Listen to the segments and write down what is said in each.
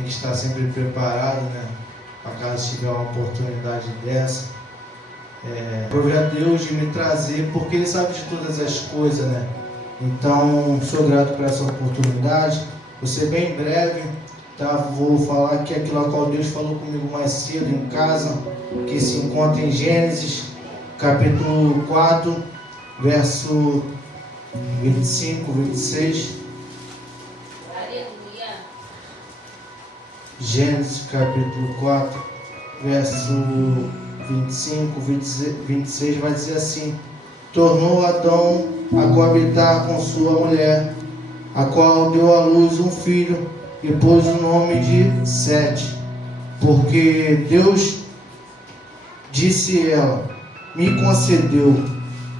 tem que estar sempre preparado, né? Para caso tiver uma oportunidade dessa. Prove a Deus de me trazer, porque Ele sabe de todas as coisas, né? Então, sou grato por essa oportunidade. Vou ser bem breve, tá? Vou falar aqui aquilo a qual Deus falou comigo mais cedo em casa, que se encontra em Gênesis, capítulo 4, verso 25, 26. Aleluia. Gênesis, capítulo 4, verso 25, 26, vai dizer assim: tornou Adão a coabitar com sua mulher, a qual deu à luz um filho, e pôs o nome de Sete, porque Deus, disse ela, me concedeu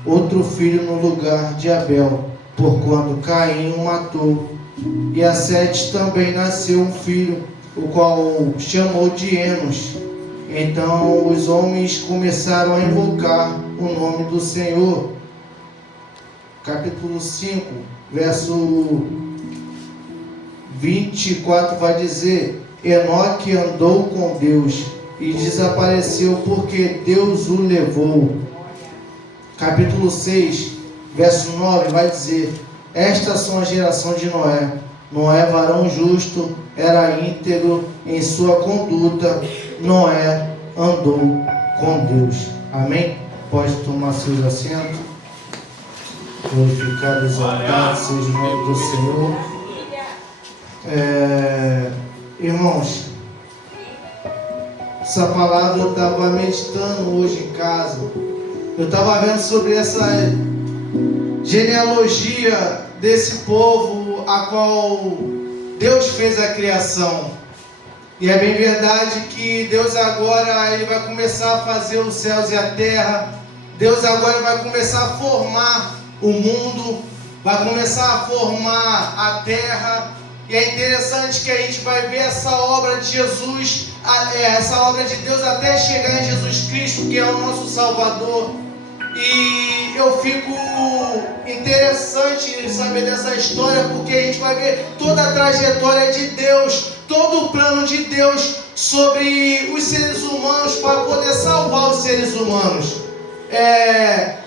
outro filho no lugar de Abel, porquanto Caim o matou. E a Sete também nasceu um filho, o qual chamou de Enos. Então os homens começaram a invocar o nome do Senhor. Capítulo 5, verso 24 vai dizer: Enoque andou com Deus e desapareceu porque Deus o levou. Capítulo 6, verso 9 vai dizer: estas são a geração de Noé. Noé, varão justo, era íntegro em sua conduta. Noé andou com Deus. Amém? Pode tomar seus assentos. Glorificado, exaltado seja o nome do Senhor. Irmãos, essa palavra eu estava meditando hoje em casa. Eu estava vendo sobre essa genealogia desse povo a qual Deus fez a criação. E é bem verdade que Deus agora Ele vai começar a fazer os céus e a terra. Deus agora vai começar a formar o mundo, vai começar a formar a terra. E é interessante que a gente vai ver essa obra de Jesus, essa obra de Deus até chegar em Jesus Cristo, que é o nosso Salvador. E eu fico interessante em saber dessa história, porque a gente vai ver toda a trajetória de Deus, todo o plano de Deus sobre os seres humanos para poder salvar os seres humanos.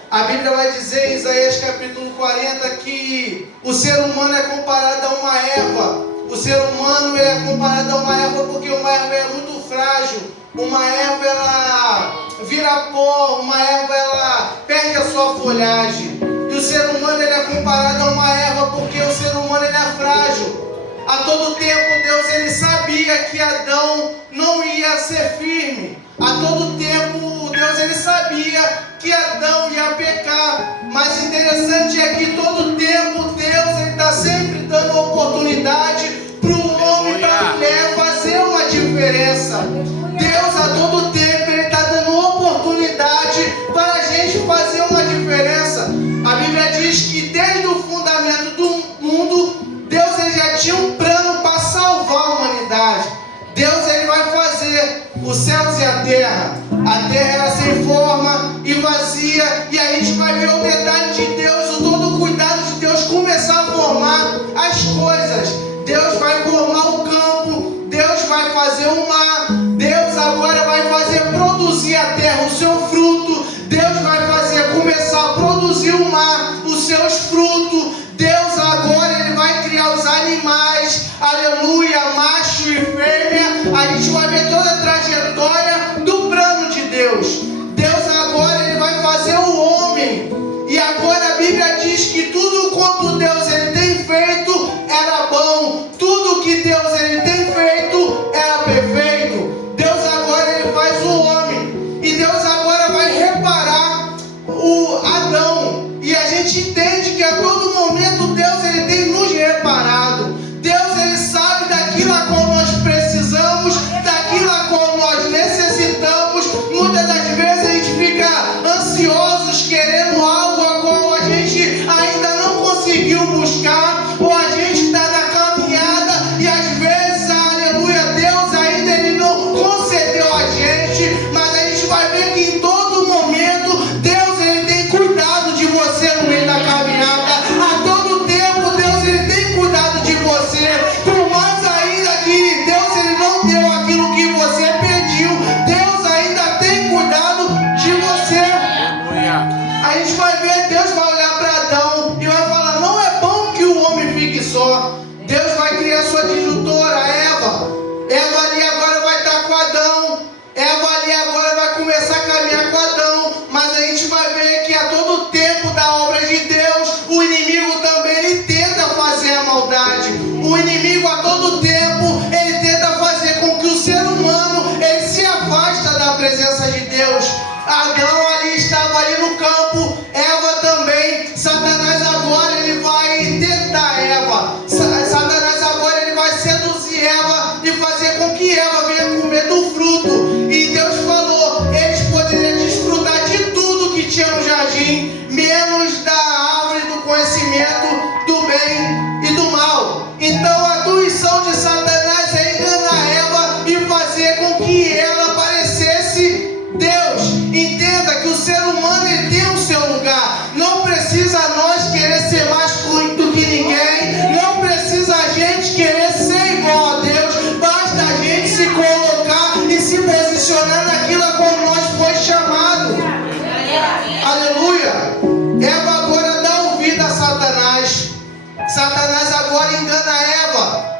A Bíblia vai dizer em Isaías capítulo 40 que o ser humano é comparado a uma erva. O ser humano é comparado a uma erva porque uma erva é muito frágil. Uma erva ela vira pó, uma erva ela perde a sua folhagem. E o ser humano ele é comparado a uma erva porque o ser humano ele é frágil. A todo tempo Deus ele sabia que Adão não ia ser firme. A todo tempo Deus ele sabia que Adão ia pecar. Mas interessante é que todo tempo Deus ele está sempre dando oportunidade para o homem e para a mulher fazer uma diferença. Deus a todo tempo ele está dando oportunidade para a gente fazer uma diferença. A Bíblia diz que desde o fundamento do mundo Deus ele já tinha um plano para salvar a humanidade. Deus ele vai fazer os céus e a terra. A terra era sem forma e vazia. E a gente vai ver o detalhe de Deus, o todo o cuidado de Deus começar a formar as coisas. Deus vai formar o campo. Deus vai fazer o mar. Deus agora vai fazer produzir a terra, o seu fruto. Deus vai fazer começar a produzir o mar, os seus frutos. Deus agora ele vai criar os animais, aleluia, macho e fêmea. A gente vai ver toda a trajetória do plano de Deus. Deus agora ele vai fazer o homem. E agora a Bíblia diz que tudo quanto Deus ele tem feito era bom. Tudo que Deus ele tem feito era perfeito. Deus agora ele faz o homem. E Deus agora vai reparar o Adão. E a gente entende que a todo momento Deus ele tem nos reparado. Deus ele sabe daquilo a qual nós precisamos, daquilo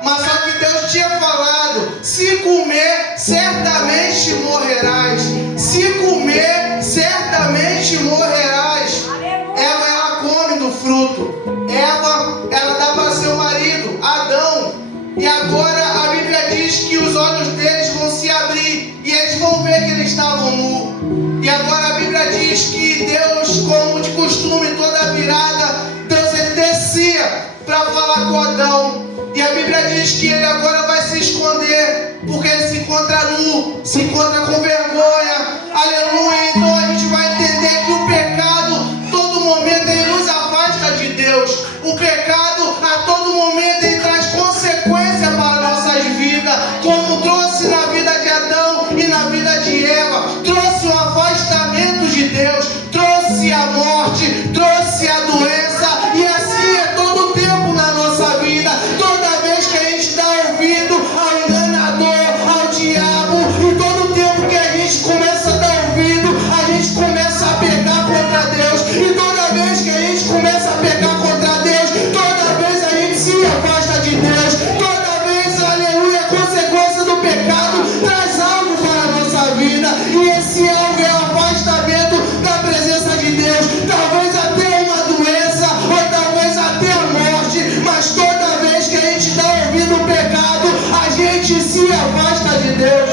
Mas só que Deus tinha falado: se comer, certamente morrerás. Se comer, certamente morrerás. Eva, ela come do fruto. Eva, ela dá para seu marido, Adão. E agora a Bíblia diz que os olhos deles vão se abrir e eles vão ver que eles estavam nus. E agora a Bíblia diz que Deus, como de costume, toda virada, Deus ele descia para falar com Adão. E a Bíblia diz que ele agora vai se esconder, porque ele se encontra nu, se encontra com vergonha. Aleluia. Então a gente vai entender que o pecado, todo momento, ele nos afasta de Deus. O pecado, a todo momento, ele traz consequência para nossas vidas, como trouxe na vida de Adão e na vida de Eva. Trouxe um afastamento de Deus, trouxe a morte, trouxe a doença, e assim é todo o tempo na nossa vida. Toda vez que a gente dá ouvido ao enganador, ao diabo, e todo o tempo que a gente começa a dar ouvido, a gente começa a pecar contra Deus. E toda vez que a gente começa a pecar contra Deus, toda vez a gente se afasta de Deus. Toda vez, aleluia, a consequência do pecado traz algo para a nossa vida. E esse algo é o afastamento da presença de Deus. Talvez até uma doença, ou talvez até a morte. Mas toda vez que a gente dá ouvido o pecado, a gente se afasta de Deus.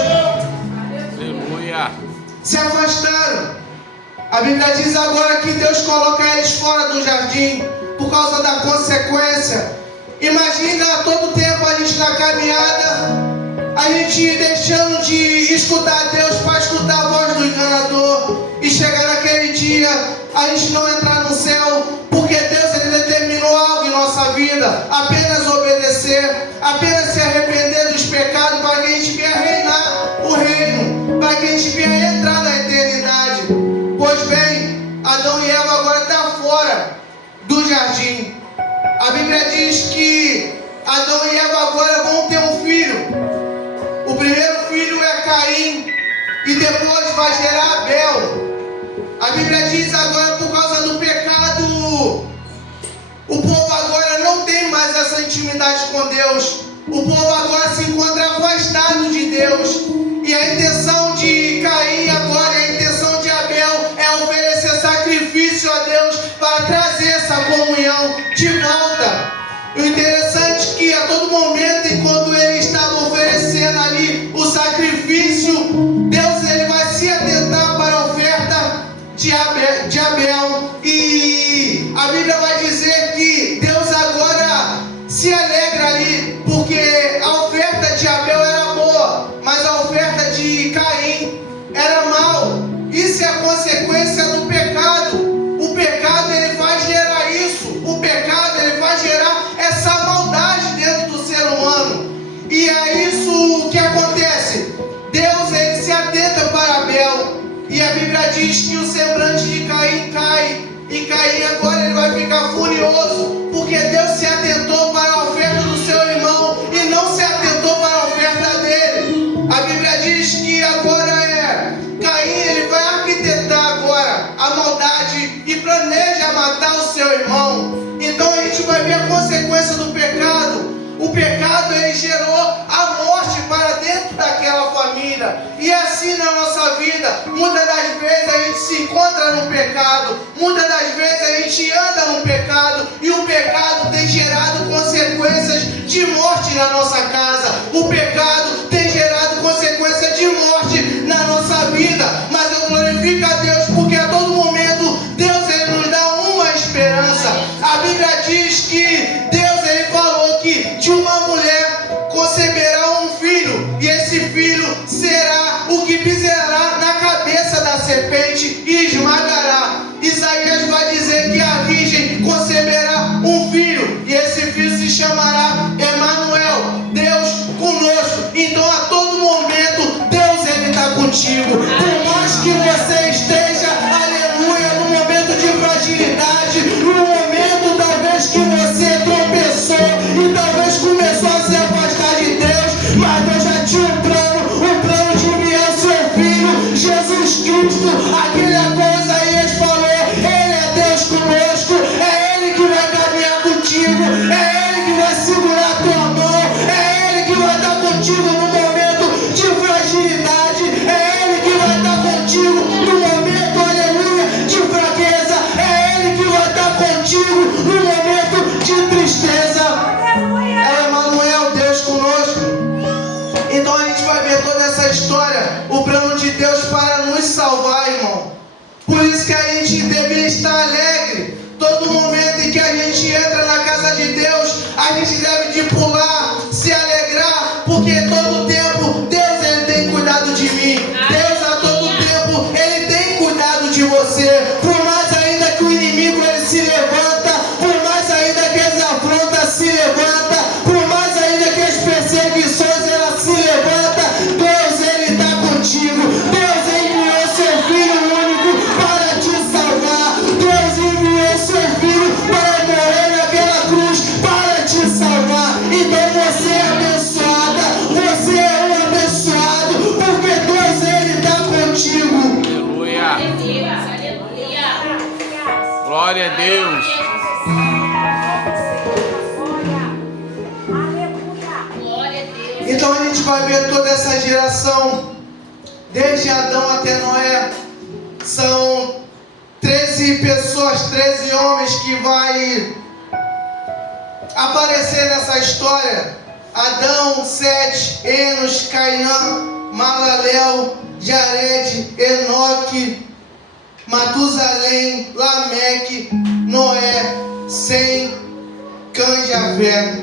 Aleluia. Se afastaram. A Bíblia diz agora que Deus coloca eles fora do jardim por causa da consequência. Imagina todo tempo a gente na caminhada, a gente deixando de escutar Deus para escutar a voz do enganador, e chegar naquele dia a gente não entrar no céu, porque Deus ele determinou algo em nossa vida, apenas obedecer, apenas se arrepender dos pecados, para que a gente venha reinar o reino, para que a gente venha entrar na eternidade. Pois bem, Adão e Eva agora estão fora do jardim. A Bíblia diz que Adão e Eva agora vão ter um filho. O primeiro filho é Caim, e depois vai gerar Abel. A Bíblia diz agora, por causa do pecado, o povo agora não tem mais essa intimidade com Deus. O povo agora se encontra afastado de Deus. E a intenção de Caim agora, a intenção de Abel, é oferecer sacrifício a Deus para trazer essa comunhão de volta. O interessante é que a todo momento, enquanto ele estava oferecendo ali o sacrifício, Deus ele vai se atentar para a oferta de Abel. E a Bíblia vai dizer que Deus agora se alegra ali, porque a oferta de Abel era boa, mas a oferta de Caim era mal. Isso é a consequência do pecado. O pecado ele vai gerar isso. O pecado ele vai gerar essa maldade dentro do ser humano. E é isso que acontece. Deus ele se atenta para Abel. E a Bíblia diz que o semblante de Caim cai. E Caim agora ele vai ficar furioso, porque Deus se atentou para a oferta do seu irmão e não se atentou para a oferta dele. A Bíblia diz que agora Caim ele vai arquitetar agora a maldade e planeja matar o seu irmão. Então a gente vai ver a consequência do pecado. O pecado ele gerou a morte para dentro daquela família. E assim na nossa vida, muitas das vezes a gente se encontra no pecado, muitas das vezes a gente anda no pecado, e o pecado tem gerado consequências de morte na nossa casa. O pecado tem gerado consequências de morte na nossa vida. Mas eu glorifico a Deus, porque a todo momento Deus ele nos dá uma esperança. A Bíblia diz que Deus ele falou que de uma mulher conceberá um filho, e esse filho será o que pisará na cabeça da serpente e esmagará. Isaías vai dizer que a virgem conceberá um filho, e esse filho se chamará Emanuel, Deus conosco. Então a todo momento Deus ele está contigo. Por mais que você esteja, aleluia, no momento de fragilidade, no momento talvez que você tropeçou e talvez começou a se afastar de Deus, mas Deus já tinha um plano de enviar seu filho, Jesus Cristo. Aquela coisa aí ele falou, ele é Deus conosco, é ele que vai caminhar contigo, é ele que vai segurar a tua mão, é o plano de Deus para nos salvar, irmão. Por isso que a gente deveria estar alegre. Todo momento em que a gente entra na casa de Deus, a gente deve de pular, se alegrar, porque todo tempo Deus ele tem cuidado de mim. Deus a todo tempo ele tem cuidado de você. Por mais ainda que o inimigo ele se levanta, por mais ainda que as afrontas se levantam, por mais ainda que as perseguições elas se levantam, Deus ele está contigo. Deus enviou seu Filho único para te salvar. Deus enviou seu Filho para morrer naquela cruz para te salvar. Então você é abençoada, você é um abençoado, porque Deus ele está contigo. Aleluia. Glória a Deus. Então a gente vai ver toda essa geração, desde Adão até Noé, são 13 pessoas, 13 homens que vai aparecer nessa história. Adão, Sete, Enos, Cainã, Malalel, Jared, Enoque, Matusalém, Lameque, Noé, Sem, Cã e Jafé.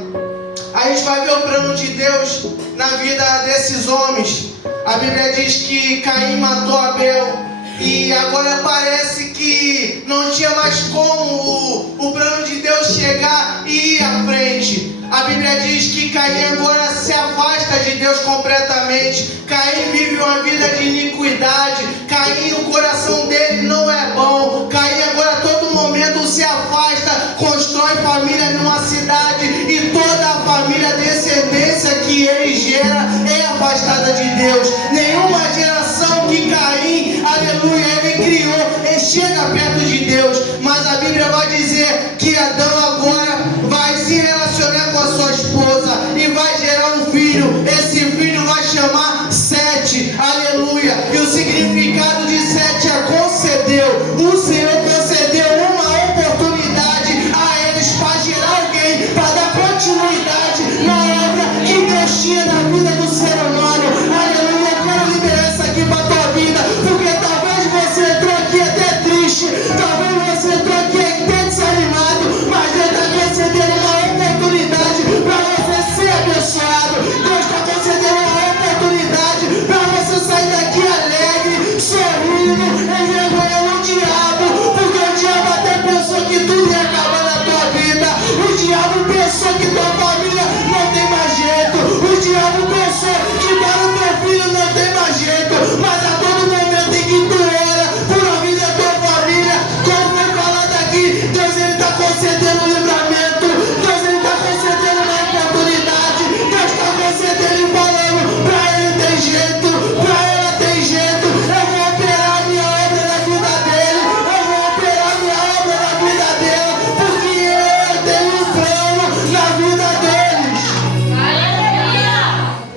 A gente vai ver o plano de Deus na vida desses homens. A Bíblia diz que Caim matou Abel. E agora parece que não tinha mais como o plano de Deus chegar e ir à frente. A Bíblia diz que Caim agora se afasta de Deus completamente. Caim vive uma vida de iniquidade. Caim, o coração dele não é bom. Caim agora a todo momento se afasta, constrói família numa cidade e toda a família, a descendência que ele gera é afastada de Deus. Nenhuma geração que Caim, aleluia, ele criou, ele chega perto de Deus. Mas a Bíblia vai dizer que Adão agora vai se relacionar com a sua esposa e vai gerar um filho. Esse filho vai chamar Sete, aleluia. E o significado de Sete é concedeu. O Senhor concedeu uma oportunidade a eles para gerar alguém, para dar continuidade na obra que Deus tinha na vida do ser humano. Aleluia. Eu quero liberar isso aqui para a tua vida, porque talvez você entrou aqui até triste, talvez você entrou aqui até desanimado, mas Deus está concedendo uma oportunidade para você ser abençoado. Deus está concedendo uma oportunidade para você sair daqui alegre, sorrindo, envergonhando o diabo, porque o diabo até pensou que tudo ia acabar na tua vida. O diabo pensou que tua família não tem mais jeito. O diabo pensou que para o teu filho não tem mais jeito. Mas a todo momento em que tu ora por a vida da tua família, como foi falado aqui, Deus ele está concedendo um livramento. Deus ele está concedendo uma oportunidade. Deus está concedendo e falando, para ele tem jeito, para ela tem jeito. Eu vou operar minha obra na vida dele. Eu vou operar minha obra na vida dela, porque eu tenho um plano na vida deles.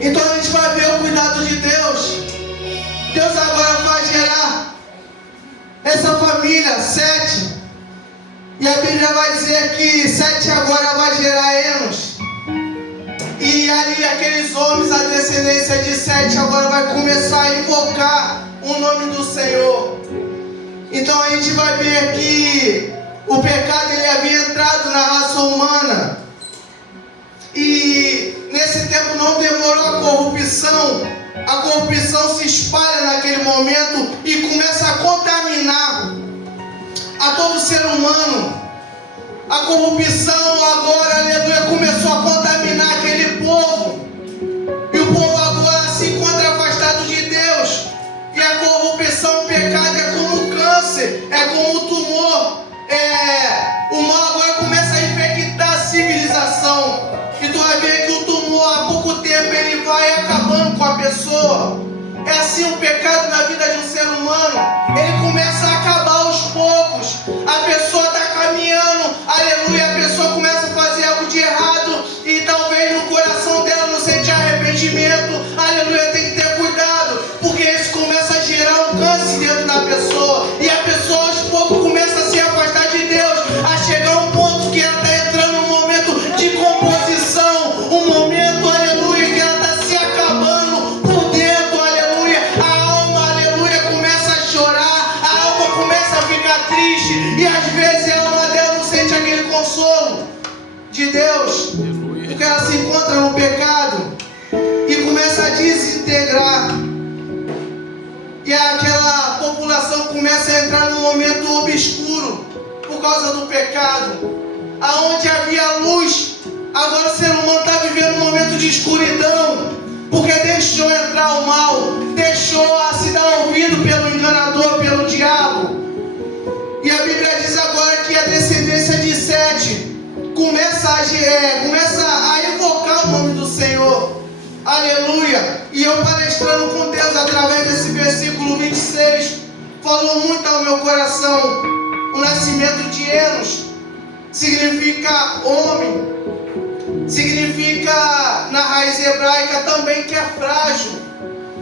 Então a gente vai ver o cuidado de Deus. Deus agora vai gerar essa família, Sete. E a Bíblia vai dizer que Sete agora vai gerar Enos. E ali aqueles homens, a descendência de Sete, agora vai começar a invocar o nome do Senhor. Então a gente vai ver que o pecado ele havia entrado na raça humana. E nesse tempo não demorou a corrupção. A corrupção se espalha naquele momento e começa a contaminar a todo ser humano. A corrupção agora, aleluia, começou a contaminar aquele povo. E o povo agora se encontra afastado de Deus. E a corrupção, o pecado é como o câncer, é como o tumor. O mal agora começa a infectar a civilização. E tu vai ver que o tumor, há pouco tempo, ele vai acabando com a pessoa. É assim o pecado na vida de um ser humano. Ele começa a acabar aos poucos. A pessoa está caminhando, aleluia, a pessoa começa a fazer algo de errado e talvez no coração dela não sente arrependimento. Aleluia, tem que ter cuidado, porque isso começa a gerar um câncer dentro da pessoa. E a pessoa aos poucos começa a se afastar de Deus, a chegar a um ponto que ela está entrando num momento de composição, um momento, aleluia, que ela está se acabando por dentro, aleluia. A desintegrar. E aquela população começa a entrar num momento obscuro por causa do pecado. Aonde havia luz, agora o ser humano está vivendo um momento de escuridão, porque deixou entrar o mal, deixou a se dar ouvido pelo enganador, pelo diabo. E a Bíblia diz agora que a descendência de Sete começa a invocar o nome do Senhor. Aleluia! E eu palestrando com Deus através desse versículo 26, falou muito ao meu coração. O nascimento de Enos significa homem, significa na raiz hebraica também que é frágil,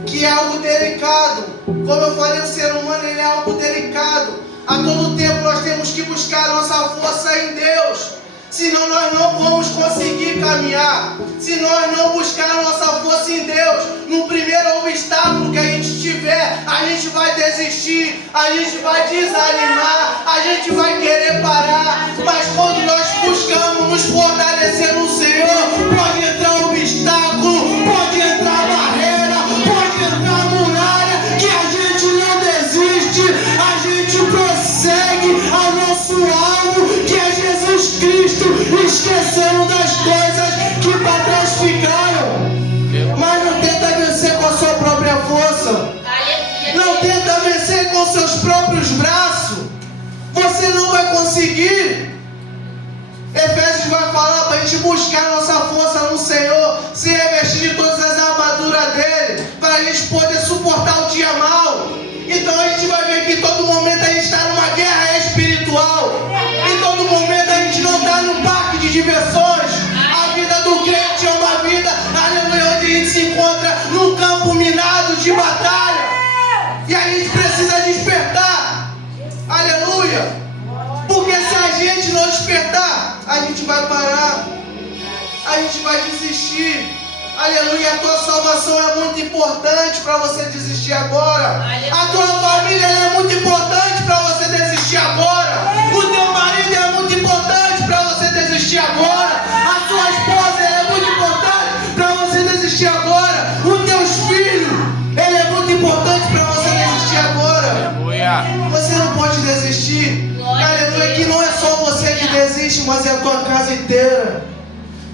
que é algo delicado. Como eu falei, o ser humano ele é algo delicado. A todo tempo nós temos que buscar a nossa força em Deus. Senão nós não vamos conseguir caminhar. Se nós não buscar a nossa força em Deus, no primeiro obstáculo que a gente tiver, a gente vai desistir, a gente vai desanimar, a gente vai querer parar. Mas quando nós buscamos nos fortalecer no Senhor, pode entrar obstáculo, pode entrar barreira, pode entrar muralha, que a gente não desiste, a gente prossegue ao nosso alvo, que é Jesus Cristo, esquecendo das coisas que para trás ficaram. Mas não tenta vencer com a sua própria força, não tenta vencer com seus próprios braços, você não vai conseguir. Efésios vai falar para a gente buscar a nossa força no Senhor, se revestir de todas as armaduras dele, para a gente poder suportar o dia mal. Então a gente vai ver que em todo momento a gente está numa guerra espiritual. Em todo momento a gente não está num parque de diversões. A vida do crente é uma vida, aleluia, onde a gente se encontra num campo minado de batalha. E a gente precisa despertar. Aleluia. Porque se a gente não despertar, a gente vai parar. A gente vai desistir. Aleluia, a tua salvação é muito importante para você desistir agora. A tua família é muito importante para você desistir agora. O teu marido é muito importante para você desistir agora. A tua esposa é muito importante para você desistir agora. Os teus filhos, ele é muito importante para você desistir agora. Aleluia. Você não pode desistir. Aleluia, que não é só você que desiste, mas é a tua casa inteira.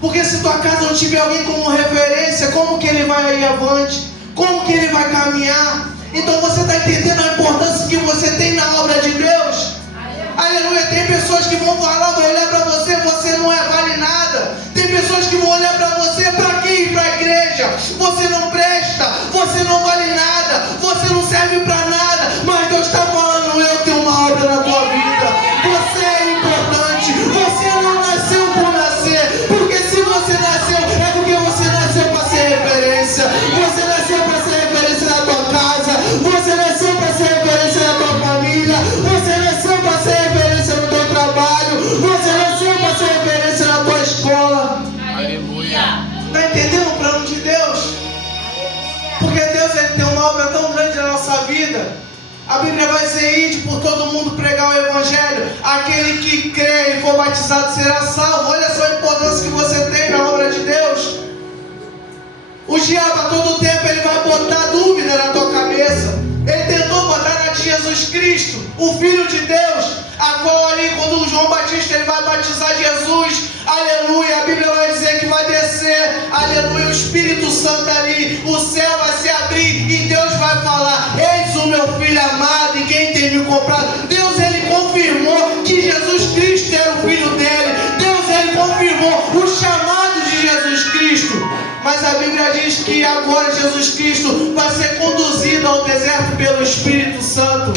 Porque se tua casa não tiver alguém como referência, como que ele vai ir avante? Como que ele vai caminhar? Então você está entendendo a importância que você tem na obra de Deus? Aleluia, tem pessoas que vão falar, vão olhar para você, você não vale nada. Tem pessoas que vão olhar para você, para quê? Ir para a igreja. Você não presta, você não vale nada, você não serve para nada. Mas Deus está falando, eu tenho uma obra na tua vida. Você é importante, você não nasceu por nascer. Porque se você nasceu, é porque você nasceu para ser referência. Você nasceu para ser referência na tua casa. Você nasceu para ser referência na tua família. Você nasceu para ser referência no teu trabalho. Você nasceu para ser referência na tua escola. Aleluia. Está entendendo o plano de Deus? Porque Deus ele tem uma obra tão grande na nossa vida. A Bíblia vai dizer, ide por todo mundo pregar o Evangelho. Aquele que crê e for batizado será salvo. Olha só a importância que você tem na obra de Deus. O diabo a todo tempo ele vai botar dúvida na tua cabeça. Ele tentou botar na de Jesus Cristo, o Filho de Deus, a qual ali quando o João Batista ele vai batizar Jesus, aleluia, a Bíblia vai dizer que vai descer, aleluia, o Espírito Santo ali, o céu vai se abrir e Deus vai falar, eis o meu filho amado em quem tem me comprado. Deus ele confirmou que Jesus Cristo era o Filho dele. Deus ele confirmou o chamado de Jesus Cristo. Mas a Bíblia diz que agora Jesus Cristo vai ser conduzido ao deserto pelo Espírito Santo.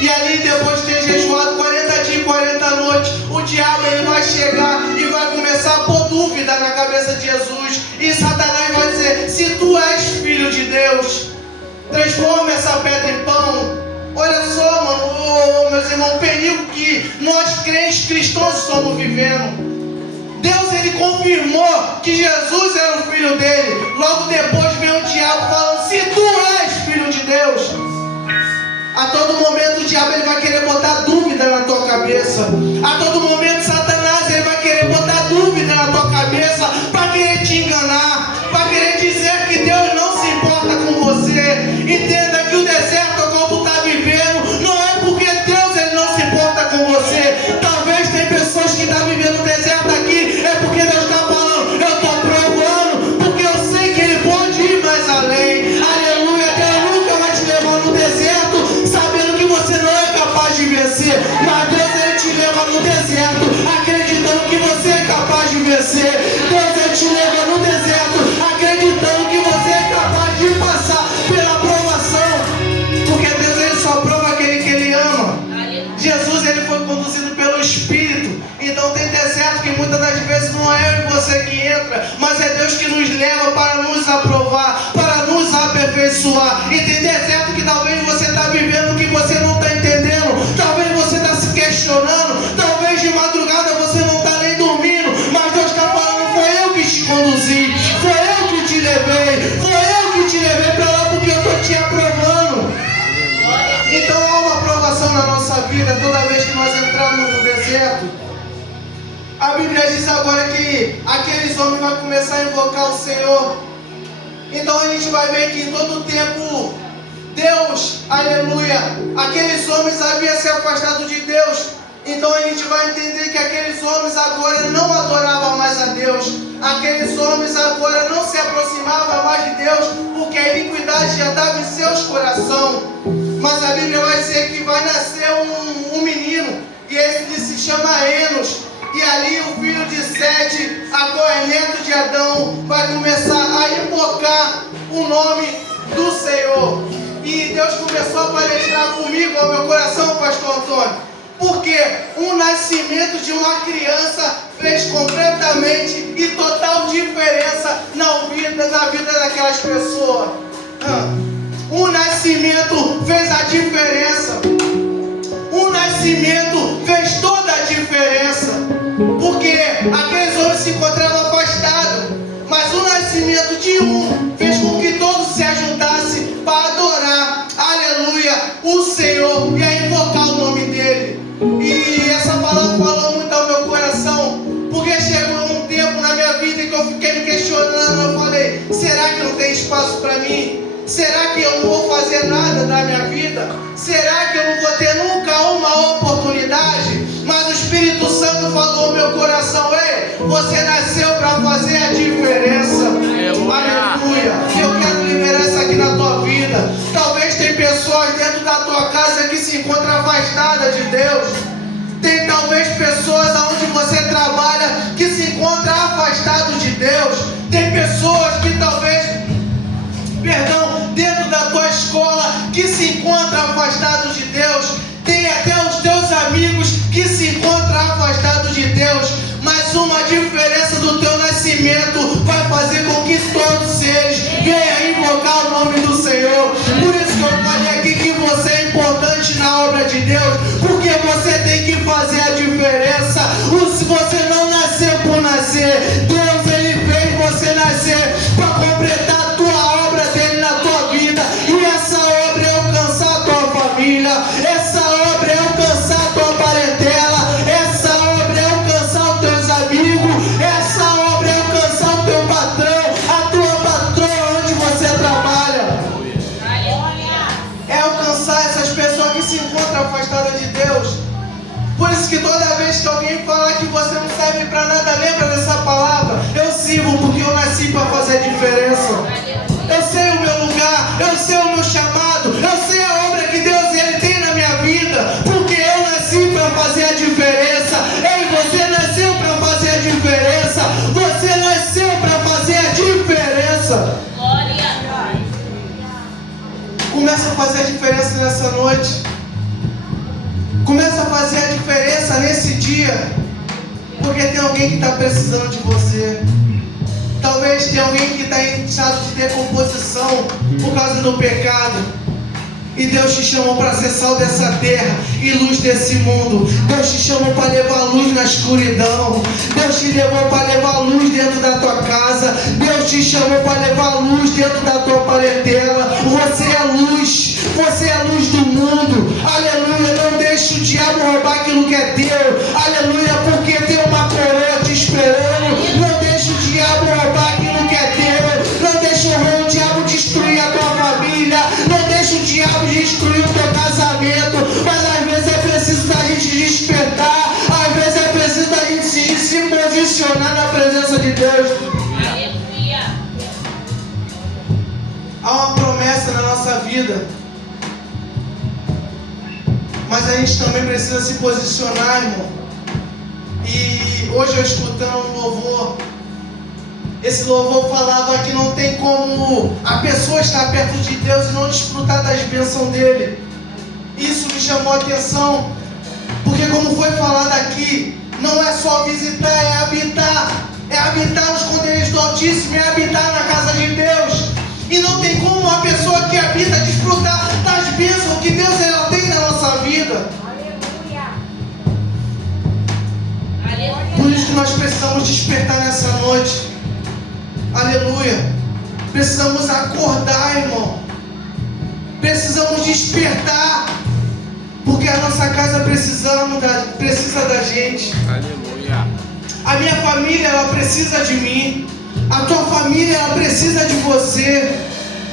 E ali depois de ter jejuado 40 dias e 40 noites, o diabo ele vai chegar e vai começar a pôr dúvida na cabeça de Jesus. E Satanás vai dizer, se tu és filho de Deus, transforma essa pedra em pão. Olha só, mano, meus irmãos, o perigo que nós crentes cristãos estamos vivendo. Deus ele confirmou que Jesus era o Filho dele. Logo depois vem o diabo falando, se tu és filho de Deus. A todo momento o diabo ele vai querer botar dúvida na tua cabeça. A todo momento Satanás ele vai querer botar dúvida na tua cabeça para querer te enganar, para querer dizer que Deus não se importa vencer. Deus, ele te leva no deserto, acreditando que você é capaz de passar pela provação. Porque Deus, ele só prova aquele que ele ama. Jesus, ele foi conduzido pelo Espírito. Então tem deserto que muitas das vezes não é eu e você que entra, mas é Deus que nos leva para nos aprovar, para nos aperfeiçoar. E tem deserto que talvez você está vivendo que você não está entendendo, talvez você está se questionando, talvez de madrugada você não está nem dormindo, mas Deus está falando: foi eu que te conduzi, foi eu que te levei, foi eu que te levei para lá porque eu estou te aprovando. Então há uma aprovação na nossa vida toda vez que nós entramos no deserto. A Bíblia diz agora que aqueles homens vão começar a invocar o Senhor. Então a gente vai ver que em todo o tempo Deus, aleluia, aqueles homens haviam se afastado de Deus. Então a gente vai entender que aqueles homens agora não adoravam mais a Deus. Aqueles homens agora não se aproximavam mais de Deus, porque a iniquidade já estava em seus corações. Mas a Bíblia vai dizer que vai nascer um menino, e esse se chama Enos. E ali o filho de Sete, agora é neto de Adão, vai começar a invocar o nome do Senhor. E Deus começou a palestrar comigo ao meu coração, pastor Antônio, porque o nascimento de uma criança fez completamente e total diferença na vida daquelas pessoas. O nascimento fez a diferença. O nascimento fez toda a diferença. Porque aqueles homens se encontravam afastados, mas o nascimento de um fez com que todos se ajuntassem para adorar, aleluia, o Senhor e a invocar o nome dele. E essa palavra falou muito ao meu coração, porque chegou um tempo na minha vida em que eu fiquei me questionando. Eu falei: será que não tem espaço para mim? Será que eu não vou fazer nada da minha vida? Será que eu não vou ter nunca uma oportunidade? Mas o Espírito Santo falou ao meu coração: ei, você nasceu para fazer a diferença. Aleluia. Eu quero liberar isso aqui na tua vida. Talvez tem pessoas dentro da tua casa que se encontram afastadas de Deus. Tem talvez pessoas onde você trabalha que se encontram afastados de Deus. Tem pessoas que talvez, dentro da tua escola, que se encontram afastados de Deus. Tem até os teus amigos que se encontram afastados de Deus. Mas uma diferença do teu nascimento vai fazer com que todos eles venham invocar o nome do Senhor. Por isso que eu falei aqui que você é importante na obra de Deus, porque você tem que fazer a diferença. Se você não nasceu por nascer, Deus, ele fez você nascer para completar a tua obra dele na tua vida. E essa obra é alcançar a tua família, essa obra é alcançar a tua parentela, essa obra é alcançar os teus amigos, essa obra é alcançar o teu patrão, a tua patroa onde você trabalha. É alcançar essas pessoas que se encontram afastadas de Deus. Por isso que toda vez que alguém falar que você não serve para nada, lembra dessa palavra: eu sirvo porque eu nasci para fazer a diferença. Eu sei o meu lugar, eu sei o meu chamado, eu sei a obra que Deus ele tem na minha vida, porque eu nasci para fazer a diferença. Ei, você nasceu para fazer a diferença. Você nasceu para fazer a diferença. Começa a fazer a diferença nessa noite. Começa a fazer a diferença nesse dia, porque tem alguém que está precisando de você. Talvez tenha alguém que está em estado de decomposição por causa do pecado. E Deus te chamou para ser sal dessa terra e luz desse mundo. Deus te chamou para levar luz na escuridão. Deus te levou para levar luz dentro da tua casa. Deus te chamou para levar luz dentro da tua parentela. Você é luz. Você é a luz do mundo. Aleluia. Não deixe o diabo roubar aquilo que é teu. Aleluia. Porque tem uma coroa te esperando. Não deixe o diabo roubar aquilo que é teu. Não deixe o diabo destruir a tua família. Não deixe o diabo destruir o teu casamento. Mas às vezes é preciso da gente despertar. Às vezes é preciso da gente se posicionar na presença de Deus. Há uma promessa na nossa vida, mas a gente também precisa se posicionar, irmão. E hoje eu escutando um louvor, esse louvor falava que não tem como a pessoa estar perto de Deus e não desfrutar das bênçãos dele. Isso me chamou a atenção, porque como foi falado aqui, não é só visitar, é habitar. É habitar os esconderijos do Altíssimo, é habitar na casa de Deus. E não tem como a pessoa que habita desfrutar das bênçãos que Deus ela tem na nossa vida. Aleluia. Por isso que nós precisamos despertar nessa noite. Aleluia. Precisamos acordar, irmão. Precisamos despertar. Porque a nossa casa precisa da gente. Aleluia. A minha família, ela precisa de mim. A tua família, ela precisa de você.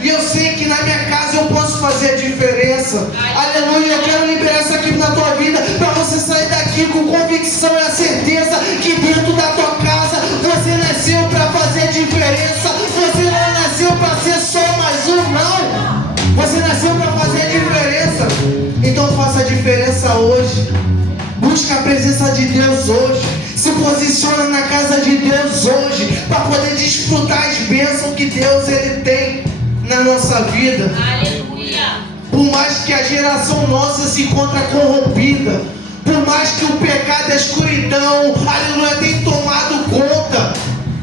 E eu sei que na minha casa eu posso fazer a diferença. Aleluia. Eu quero liberar isso aqui na tua vida, para você sair daqui com convicção e a certeza que dentro da tua casa você nasceu para fazer a diferença. Você não nasceu para ser só mais um, não. Você nasceu para fazer a diferença. Então faça a diferença hoje. Busca a presença de Deus hoje. Se posiciona na casa de Deus hoje, para poder desfrutar as bênçãos que Deus ele tem na nossa vida. Aleluia. Por mais que a geração nossa se encontre corrompida, por mais que o pecado e a escuridão, aleluia, tenha tomado conta,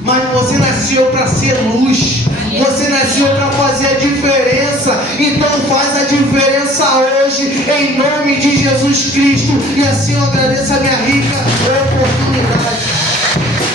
mas você nasceu para ser luz. Você nasceu para fazer a diferença. Então faz a diferença hoje, em nome de Jesus Cristo. E assim eu agradeço